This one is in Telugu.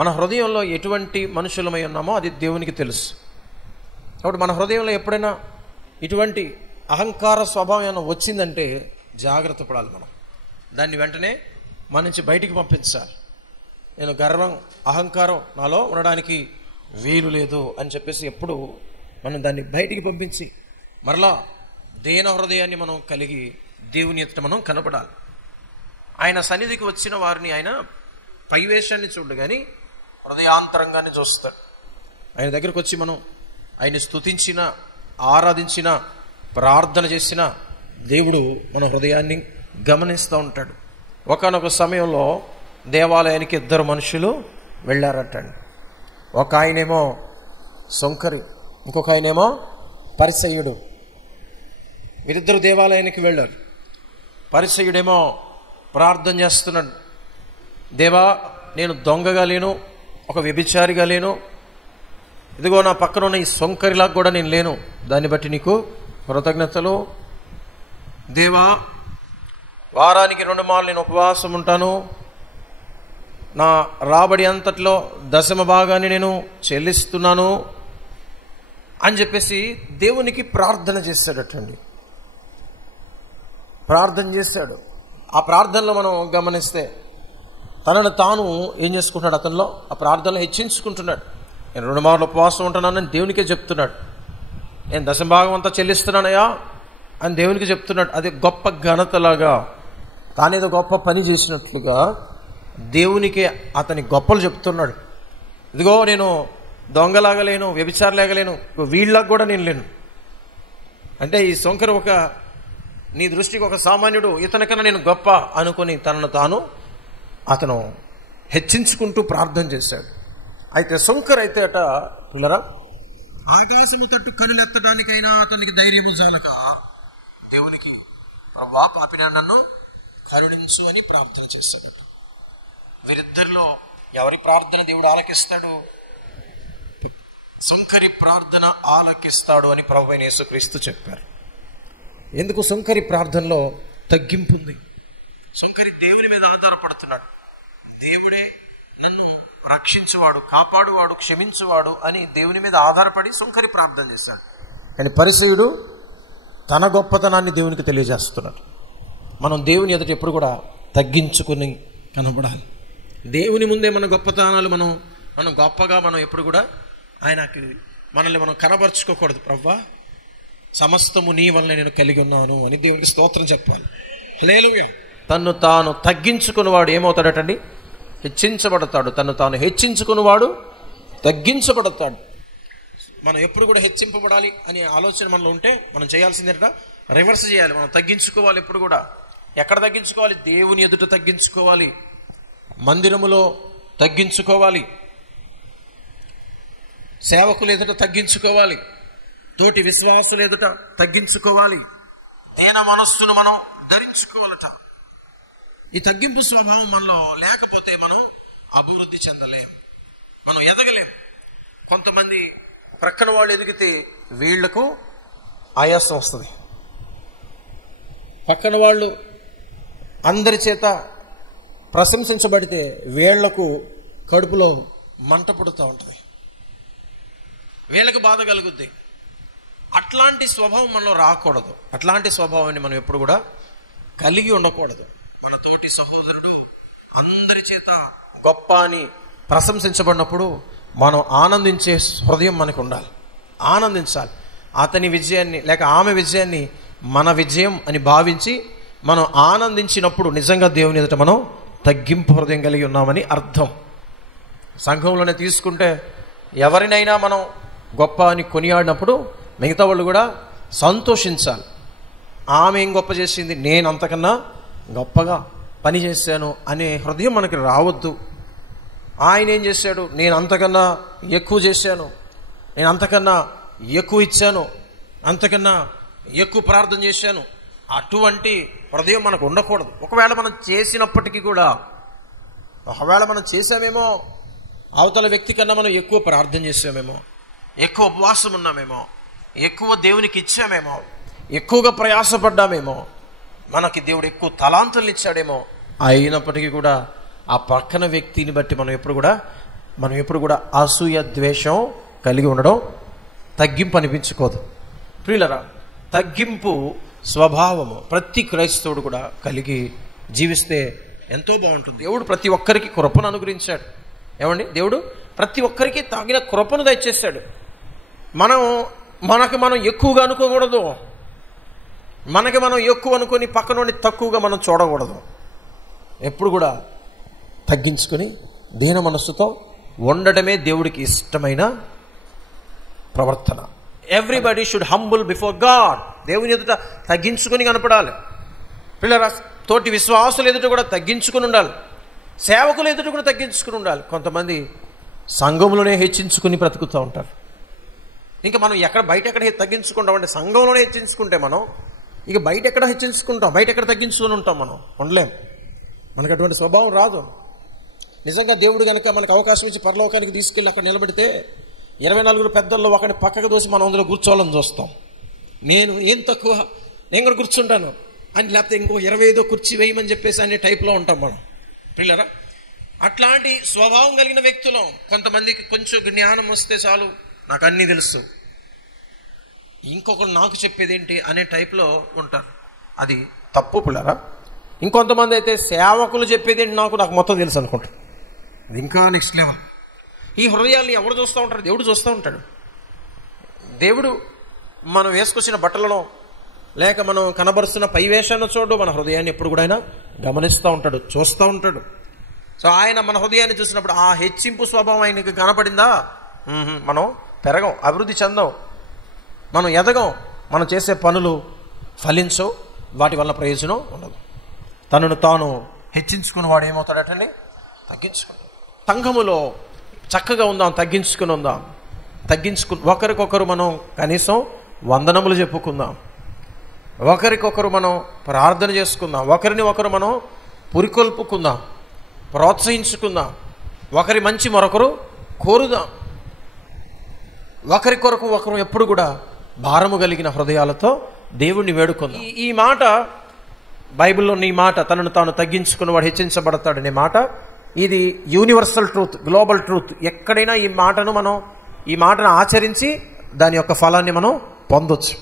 మన హృదయంలో ఎటువంటి మనుషులమై ఉన్నామో అది దేవునికి తెలుసు. కాబట్టి మన హృదయంలో ఎప్పుడైనా ఇటువంటి అహంకార స్వభావం ఏమైనా వచ్చిందంటే జాగ్రత్త పడాలి. మనం దాన్ని వెంటనే మన నుంచి బయటికి పంపించాలి. నేను గర్వం, అహంకారం నాలో ఉండడానికి వీలు లేదు అని చెప్పేసి ఎప్పుడు మనం దాన్ని బయటికి పంపించి మరలా దీన హృదయాన్ని మనం కలిగి దేవుని ఎదుట మనం కనపడాలి. ఆయన సన్నిధికి వచ్చిన వారిని ఆయన పైవేశాన్ని చూడు కానీ హృదయాంతరంగాన్ని చూస్తాడు. ఆయన దగ్గరకు వచ్చి మనం ఆయన స్తుతించిన, ఆరాధించిన, ప్రార్థన చేసిన దేవుడు మన హృదయాన్ని గమనిస్తూ ఉంటాడు. ఒకానొక సమయంలో దేవాలయానికి 2 మనుషులు వెళ్ళారటండి. ఒక ఆయనేమో సొంకరి, ఇంకొక ఆయనేమో పరిసయ్యుడు. వీరిద్దరు దేవాలయానికి వెళ్ళారు. పరిసయ్యుడేమో ప్రార్థన చేస్తున్నాడు, దేవా నేను దొంగగా లేను, ఒక వ్యభిచారిగా లేను, ఇదిగో నా పక్కన ఉన్న ఈ సొంకరిలాగా కూడా నేను లేను, దాన్ని బట్టి నీకు కృతజ్ఞతలు. దేవా వారానికి 2 మార్లు నేను ఉపవాసం ఉంటాను, నా రాబడి అంతట్లో 10వ భాగాన్ని నేను చెల్లిస్తున్నాను అని చెప్పేసి దేవునికి ప్రార్థన చేశాడటండి. ప్రార్థన చేశాడు. ఆ ప్రార్థనలో మనం గమనిస్తే తనను తాను ఏం చేసుకుంటున్నాడు, అతనిలో ఆ ప్రార్థనలో హెచ్చించుకుంటున్నాడు. నేను 2 మార్లు ఉపవాసం ఉంటున్నానని దేవునికే చెప్తున్నాడు. నేను 10వ భాగం అంతా చెల్లిస్తున్నానయా అని దేవునికి చెప్తున్నాడు. అది గొప్ప ఘనతలాగా, తానేదో గొప్ప పని చేసినట్లుగా దేవునికే అతని గొప్పలు చెప్తున్నాడు. ఇదిగో నేను దొంగలాగా లేను, వ్యభిచారలాగా లేను, వీళ్ళకి కూడా నేను లేను. అంటే ఈ సొంకరు నీ దృష్టికి ఒక సామాన్యుడు, ఇతనికన్నా నేను గొప్ప అనుకుని తనను తాను అతను హెచ్చించుకుంటూ ప్రార్థన చేశాడు. అయితే సొంకర్ అయితే పిల్లరా ఆకాశము తట్టు కనులెత్తడానికైనా అతనికి ధైర్యము జాలక దేవునికి, ప్రభువా పాపినా నన్ను కరుణించు అని ప్రార్థన చేశాడు. వీరిద్దరిలో ఎవరి ప్రార్థన దేవుడు ఆలకిస్తాడు? సొంకరి ప్రార్థన ఆలకిస్తాడు అని ప్రభువైన యేసుక్రీస్తు చెప్పారు. ఎందుకు? సొంకరి ప్రార్థనలో తగ్గింపు ఉంది. సొంకరి దేవుని మీద ఆధారపడుతున్నాడు. దేవుడే నన్ను రక్షించువాడు, కాపాడువాడు, క్షమించువాడు అని దేవుని మీద ఆధారపడి సొంకరి ప్రార్థన చేశాడు. కానీ పరిసయ్యుడు తన గొప్పతనాన్ని దేవునికి తెలియజేస్తున్నాడు. మనం దేవుని ఎదుట ఎప్పుడు కూడా తగ్గించుకుని కనబడాలి. దేవుని ముందే మన గొప్పతనాలు మనం గొప్పగా మనం ఎప్పుడు కూడా ఆయనకి మనల్ని మనం కనబరుచుకోకూడదు. ప్రభువా సమస్తము నీ వల్ల నేను కలిగి ఉన్నాను అని దేవునికి స్తోత్రం చెప్పాలి. హల్లెలూయా. తన్ను తాను తగ్గించుకున్నవాడు ఏమవుతాడటండి? హెచ్చించబడతాడు. తన్ను తాను హెచ్చించుకున్నవాడు తగ్గించబడతాడు. మనం ఎప్పుడు కూడా హెచ్చింపబడాలి అనే ఆలోచన మనలో ఉంటే మనం చేయాల్సిందేట రివర్స్ చేయాలి. మనం తగ్గించుకోవాలి. ఎప్పుడు కూడా ఎక్కడ తగ్గించుకోవాలి? దేవుని ఎదుట తగ్గించుకోవాలి, మందిరములో తగ్గించుకోవాలి, సేవకులు ఎదుట తగ్గించుకోవాలి, తోటి విశ్వాసులు ఎదుట తగ్గించుకోవాలి, దీన మనస్సును మనం ధరించుకోవాలట. ఈ తగ్గింపు స్వభావం మనలో లేకపోతే మనం అభివృద్ధి చెందలేం, మనం ఎదగలేం. కొంతమంది ప్రక్కన వాళ్ళు ఎదిగితే వీళ్లకు ఆయాసం వస్తుంది. పక్కన వాళ్ళు అందరి చేత ప్రశంసించబడితే వీళ్లకు కడుపులో మంట పుడుతూ ఉంటుంది, వీళ్ళకి బాధ కలుగుద్ది. అట్లాంటి స్వభావం మనలో రాకూడదు. అట్లాంటి స్వభావాన్ని మనం ఎప్పుడు కూడా కలిగి ఉండకూడదు. మన తోటి సహోదరుడు అందరి చేత గొప్ప అని ప్రశంసించబడినప్పుడు మనం ఆనందించే హృదయం మనకు ఉండాలి, ఆనందించాలి. అతని విజయాన్ని లేక ఆమె విజయాన్ని మన విజయం అని భావించి మనం ఆనందించినప్పుడు నిజంగా దేవుని ఎదుట మనం తగ్గింపు హృదయం కలిగి ఉన్నామని అర్థం. సంఘంలోనే తీసుకుంటే ఎవరినైనా మనం గొప్ప అని కొనియాడినప్పుడు మిగతా వాళ్ళు కూడా సంతోషించాలి. ఆమె ఏం గొప్ప చేసింది, నేను అంతకన్నా గొప్పగా పని చేశాను అనే హృదయం మనకి రావద్దు. ఆయన ఏం చేశాడు, నేను అంతకన్నా ఎక్కువ చేశాను, నేను అంతకన్నా ఎక్కువ ఇచ్చాను, అంతకన్నా ఎక్కువ ప్రార్థన చేశాను, అటువంటి హృదయం మనకు ఉండకూడదు. ఒకవేళ మనం చేసినప్పటికీ కూడా, ఒకవేళ మనం చేసామేమో, అవతల వ్యక్తి కన్నా మనం ఎక్కువ ప్రార్థన చేసామేమో, ఎక్కువ ఉపవాసం ఉన్నామేమో, ఎక్కువ దేవునికి ఇచ్చామేమో, ఎక్కువగా ప్రయాసపడ్డామేమో, మనకి దేవుడు ఎక్కువ తలాంతులు ఇచ్చాడేమో, అయినప్పటికీ కూడా ఆ పక్కన వ్యక్తిని బట్టి మనం ఎప్పుడు కూడా మనం ఎప్పుడు కూడా అసూయ ద్వేషం కలిగి ఉండడం తగ్గింపు అనిపించుకోదు. ప్రియులరా, తగ్గింపు స్వభావము ప్రతి క్రైస్తవుడు కూడా కలిగి జీవిస్తే ఎంతో బాగుంటుంది. దేవుడు ప్రతి ఒక్కరికి కృపను అనుగ్రహించాడు. ఏమండి, దేవుడు ప్రతి ఒక్కరికి తగిన కృపను దయచేశాడు. మనకు మనం ఎక్కువగా అనుకోకూడదు. మనకి మనం ఎక్కువ అనుకొని పక్కనోని తక్కువగా మనం చూడకూడదు. ఎప్పుడు కూడా తగ్గించుకొని దీన మనస్సుతో ఉండడమే దేవుడికి ఇష్టమైన ప్రవర్తన. Everybody should humble before God. దేవుని ఎదుట తగ్గించుకొని కనపడాలి. పిల్లల తోటి విశ్వాసులు ఎదుట కూడా తగ్గించుకుని ఉండాలి. సేవకులు ఎదుట కూడా తగ్గించుకుని ఉండాలి. కొంతమంది సంఘంలోనే హెచ్చించుకుని బ్రతుకుతూ ఉంటారు. ఇంకా మనం బయట ఎక్కడ తగ్గించుకుంటాం అంటే సంఘంలోనే హెచ్చించుకుంటే మనం ఇక బయట ఎక్కడ హెచ్చించుకుంటాం, బయట ఎక్కడ తగ్గించుకుని ఉంటాం, మనం ఉండలేం. మనకు అటువంటి స్వభావం రాదు. నిజంగా దేవుడు కనుక మనకు అవకాశం ఇచ్చి పరలోకానికి తీసుకెళ్ళి అక్కడ నిలబెడితే 24 పెద్దల్లో ఒకటి పక్కకు దోసి మనం అందులో కూర్చోవాలని చూస్తాం. నేను ఏం తక్కువ, నేను కూడా కూర్చుంటాను అని, లేకపోతే ఇంకో 25 కుర్చీ వేయమని చెప్పేసి అనే టైప్లో ఉంటాం మనం. పిల్లరా, అట్లాంటి స్వభావం కలిగిన వ్యక్తులు. కొంతమందికి కొంచెం జ్ఞానం వస్తే చాలు, నాకు అన్నీ తెలుసు, ఇంకొకరు నాకు చెప్పేదేంటి అనే టైప్లో ఉంటారు. అది తప్పు పిల్లరా. ఇంకొంతమంది అయితే సేవకులు చెప్పేదేంటి నాకు మొత్తం తెలుసు అనుకుంటారు. అది ఇంకా నెక్స్ట్ లెవెల్. ఈ హృదయాల్ని ఎవరు చూస్తూ ఉంటారు? దేవుడు చూస్తూ ఉంటాడు. దేవుడు మనం వేసుకొచ్చిన బట్టలలో లేక మనం కనబరుస్తున్న పై వేషాన్ని చూడు, మన హృదయాన్ని ఎప్పుడు కూడా ఆయన గమనిస్తూ ఉంటాడు, చూస్తూ ఉంటాడు. సో ఆయన మన హృదయాన్ని చూసినప్పుడు ఆ హెచ్చింపు స్వభావం ఆయనకి కనపడిందా, మనం పెరగం, అభివృద్ధి చెందాం, మనం ఎదగం, మనం చేసే పనులు ఫలించవు, వాటి వల్ల ప్రయోజనం ఉండదు. తనను తాను హెచ్చించుకుని వాడు ఏమవుతాడటండి? తగ్గించుకుని. సంఘములో చక్కగా ఉందాం, తగ్గించుకుని ఉందాం. ఒకరికొకరు మనం కనీసం వందనములు చెప్పుకుందాం, ఒకరికొకరు మనం ప్రార్థన చేసుకుందాం, ఒకరిని ఒకరు మనం పురికొల్పుకుందాం, ప్రోత్సహించుకుందాం, ఒకరి మంచి మరొకరు కోరుదాం, ఒకరి కొరకు ఒకరు ఎప్పుడు కూడా భారము కలిగిన హృదయాలతో దేవుణ్ణి వేడుకుందాం. ఈ మాట బైబిల్లోని ఈ మాట, తనను తాను తగ్గించుకుని వాడు హెచ్చించబడతాడనే మాట, ఇది యూనివర్సల్ ట్రూత్, గ్లోబల్ ట్రూత్. ఎక్కడైనా ఈ మాటను ఆచరించి దాని యొక్క ఫలాన్ని మనం పొందొచ్చు.